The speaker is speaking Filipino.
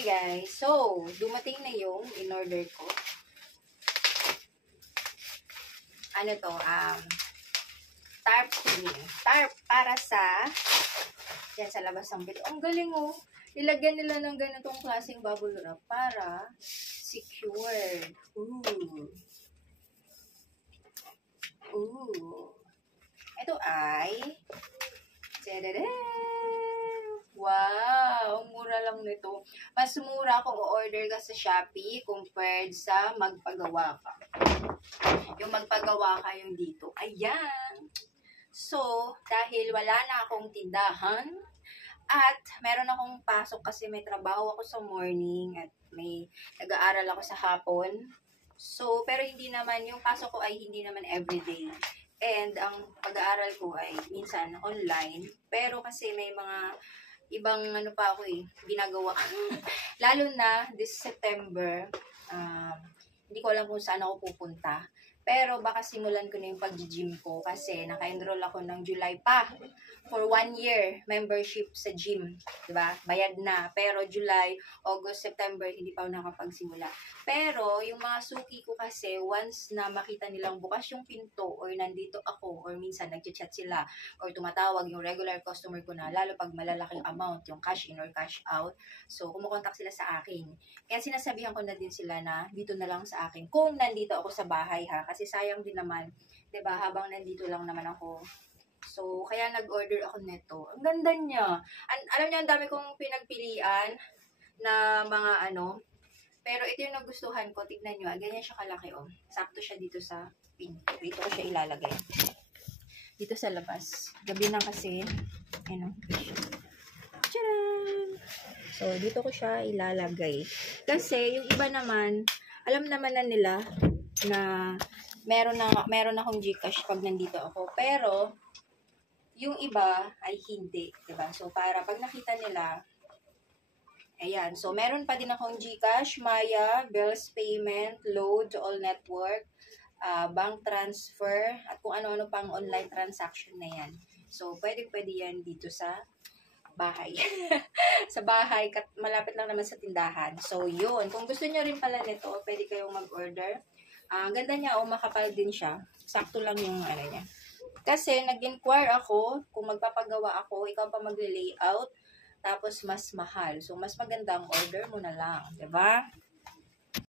Okay guys, so dumating na yung in-order ko. Ano to, tarp screen. Tarp para sa, yan sa labas ng video. Ang galing oh. Ilagyan nila ng ganitong klaseng bubble wrap para secure. Ooh. Ito ay, wow, mura lang nito. Mas mura kung o-order ka sa Shopee compared sa magpagawa ka. Yung magpagawa ka yung dito. Ayan. So, dahil wala na akong tindahan at meron akong pasok kasi may trabaho ako sa morning at may nag-aaral ako sa hapon. So, pero hindi naman, yung pasok ko ay hindi naman everyday. And ang pag-aaral ko ay minsan online. Pero kasi may mga ibang ano pa ako ginagawa. Lalo na this September, hindi ko alam kung saan ako pupunta. Pero baka simulan ko na yung pag-gym ko kasi naka-enroll ako ng July pa for 1 year membership sa gym. Diba? Bayad na. Pero July, August, September, hindi pa ako nakapagsimula. Pero yung mga suki ko kasi, once na makita nilang bukas yung pinto or nandito ako or minsan nag-chat sila or tumatawag yung regular customer ko na, lalo pag malalaking amount, yung cash in or cash out. So, kumukontak sila sa akin. Kaya sinasabihan ko na din sila na dito na lang sa akin. Kung nandito ako sa bahay ha, kasi sayang din naman, 'di ba? Habang nandito lang naman ako. So, kaya nag-order ako nito. Ang ganda niya. Alam niyo, ang dami kong pinagpilian na mga ano. Pero ito yung nagustuhan ko. Tignan niyo, ganyan siya kalaki oh. Sakto siya dito sa pinto. Dito ko siya ilalagay. Dito sa labas. Gabi na kasi. Ano? Tcharam! So, dito ko siya ilalagay. Kasi yung iba naman, alam naman na nila na meron akong GCash pag nandito ako. Pero yung iba ay hindi, 'di ba? So para pag nakita nila, ayan. So meron pa din akong GCash, Maya, bills payment, load to all network, bank transfer, at kung ano-ano pang online transaction na 'yan. So pwede yan dito sa bahay. Sa bahay, malapit lang naman sa tindahan. So yun, kung gusto niyo rin pala nito, pwede kayong mag-order. Ang ganda niya, makapal din siya. Sakto lang yung ano niya. Kasi nag-inquire ako, kung magpapagawa ako, ikaw pa magle-layout, tapos mas mahal. So, mas maganda ang order mo na lang, 'di ba?